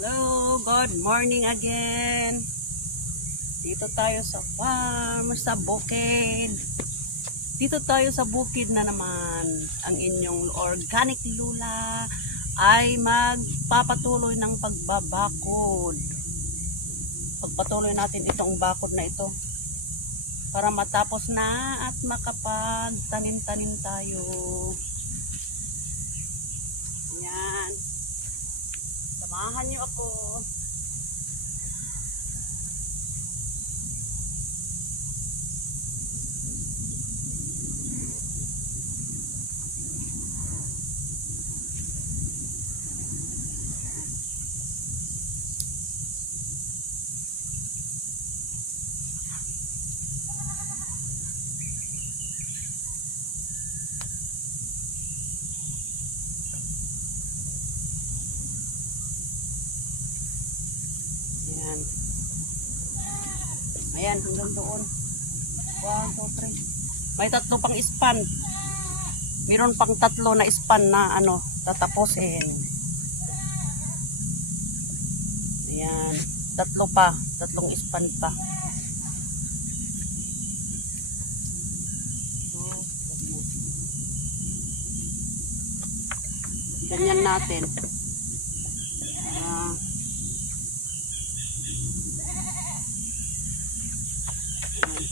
Hello, good morning again. Dito tayo sa farm, sa bukid. Dito tayo sa bukid na naman. Ang inyong organic lula ay magpapatuloy ng pagbabakod. Pagpatuloy natin itong bakod na ito para matapos na at makapagtanim-tanim tayo. Yan. Samahan niyo ako. Yan. Ayan, hanggang doon. 1, 2, 3. May tatlo pang span. Meron pang tatlo na span na ano, tatapusin. Ayan. Tatlo pa. Tatlong span pa. Ganyan natin. Ah. Ayan.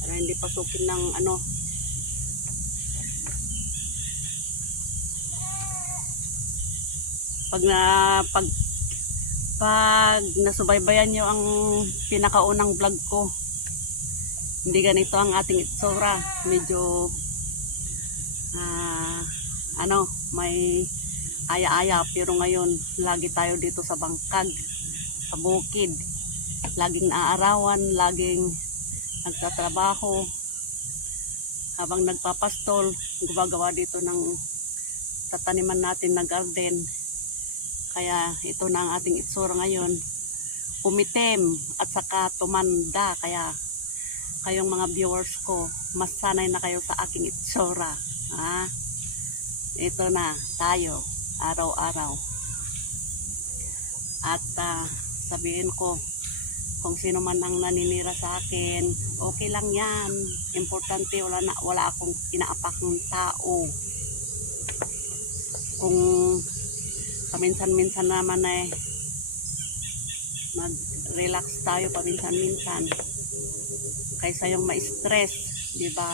Para pasukin ng ano. Pag na pag pag nasubaybayan nyo ang pinakaunang vlog ko hindi ganito ang ating itsura. Medyo ah, ano may aya-aya. Pero ngayon lagi tayo dito sa bangkag sa bukid. Laging naaarawan, laging nagtatrabaho habang nagpapastol, gumagawa dito ng tataniman natin na garden. Kaya ito na ang ating itsura ngayon. Pumitim at saka tumanda. Kaya kayong mga viewers ko, mas sanay na kayo sa aking itsura. Ha? Ito na, tayo, araw-araw. At ah, sabihin ko, kung sino man ang naninira sa akin, okay lang yan. Importante, wala, na, wala akong pinaapak ng tao. Kung paminsan-minsan naman eh, mag-relax tayo paminsan-minsan. Kaysa yung ma-stress, di ba?